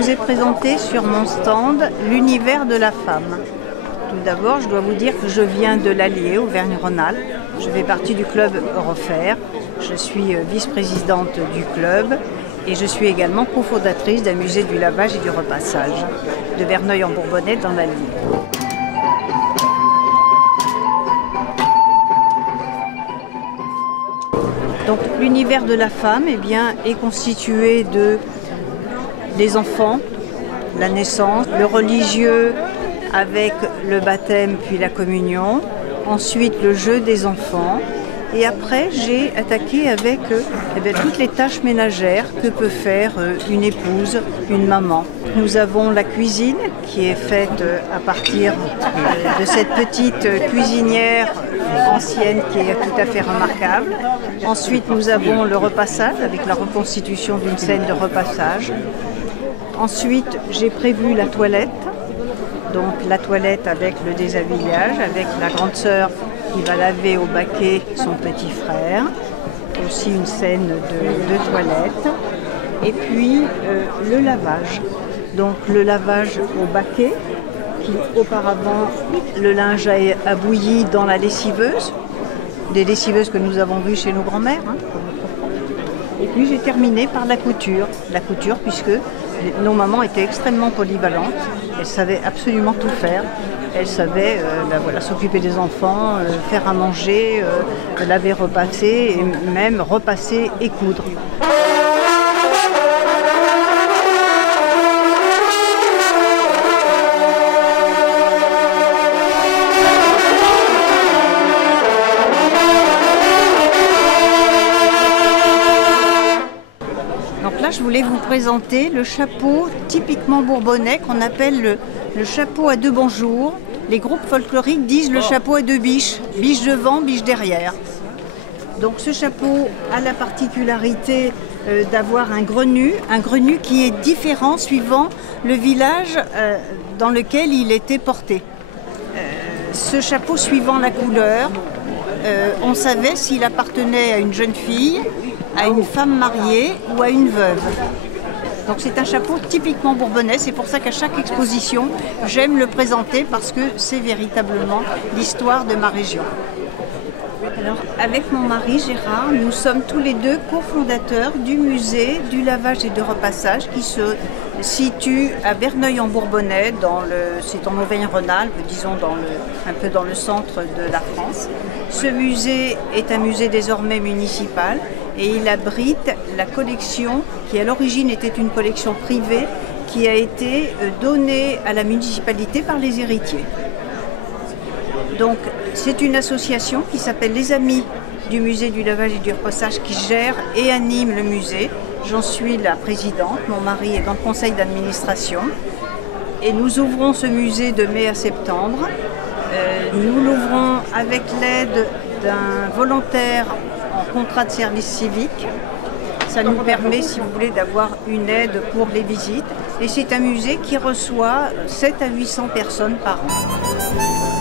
vous ai présenté sur mon stand l'univers de la femme. Tout d'abord, je dois vous dire que je viens de l'Allier, Auvergne-Rhône-Alpes. Je fais partie du club Eurofer. Je suis vice-présidente du club et je suis également cofondatrice d'un musée du lavage et du repassage de Verneuil-en-Bourbonnais dans l'Allier. Donc l'univers de la femme est constitué des enfants, la naissance, le religieux avec le baptême puis la communion, ensuite le jeu des enfants et après j'ai attaqué avec toutes les tâches ménagères que peut faire une épouse, une maman. Nous avons la cuisine qui est faite à partir de cette petite cuisinière ancienne qui est tout à fait remarquable. Ensuite, nous avons le repassage avec la reconstitution d'une scène de repassage. Ensuite, j'ai prévu la toilette. Donc la toilette avec le déshabillage, avec la grande sœur qui va laver au baquet son petit frère. Aussi une scène de toilette. Et puis le lavage. Donc le lavage au baquet. Qui auparavant le linge a bouilli dans la lessiveuse, des lessiveuses que nous avons vues chez nos grands-mères. Et puis j'ai terminé par la couture puisque nos mamans étaient extrêmement polyvalentes, elles savaient absolument tout faire, elles savaient s'occuper des enfants, faire à manger, laver, repasser et même repasser et coudre. Je voulais vous présenter le chapeau typiquement bourbonnais qu'on appelle le chapeau à deux bonjours. Les groupes folkloriques disent le chapeau à deux biches, biche devant, biche derrière. Donc ce chapeau a la particularité d'avoir un grenu qui est différent suivant le village dans lequel il était porté. Ce chapeau suivant la couleur, on savait s'il appartenait à une jeune fille, à une femme mariée ou à une veuve. Donc c'est un chapeau typiquement bourbonnais, c'est pour ça qu'à chaque exposition, j'aime le présenter parce que c'est véritablement l'histoire de ma région. Alors, avec mon mari Gérard, nous sommes tous les deux cofondateurs du musée du lavage et de repassage qui se situe à Verneuil-en-Bourbonnais, c'est en Auvergne-Rhône-Alpes, disons un peu dans le centre de la France. Ce musée est un musée désormais municipal et il abrite la collection qui à l'origine était une collection privée qui a été donnée à la municipalité par les héritiers. Donc c'est une association qui s'appelle les Amis du musée du lavage et du repassage qui gère et anime le musée. J'en suis la présidente, mon mari est dans le conseil d'administration et nous ouvrons ce musée de mai à septembre. Nous l'ouvrons avec l'aide d'un volontaire en contrat de service civique. Ça nous permet, si vous voulez, d'avoir une aide pour les visites et c'est un musée qui reçoit 700 à 800 personnes par an.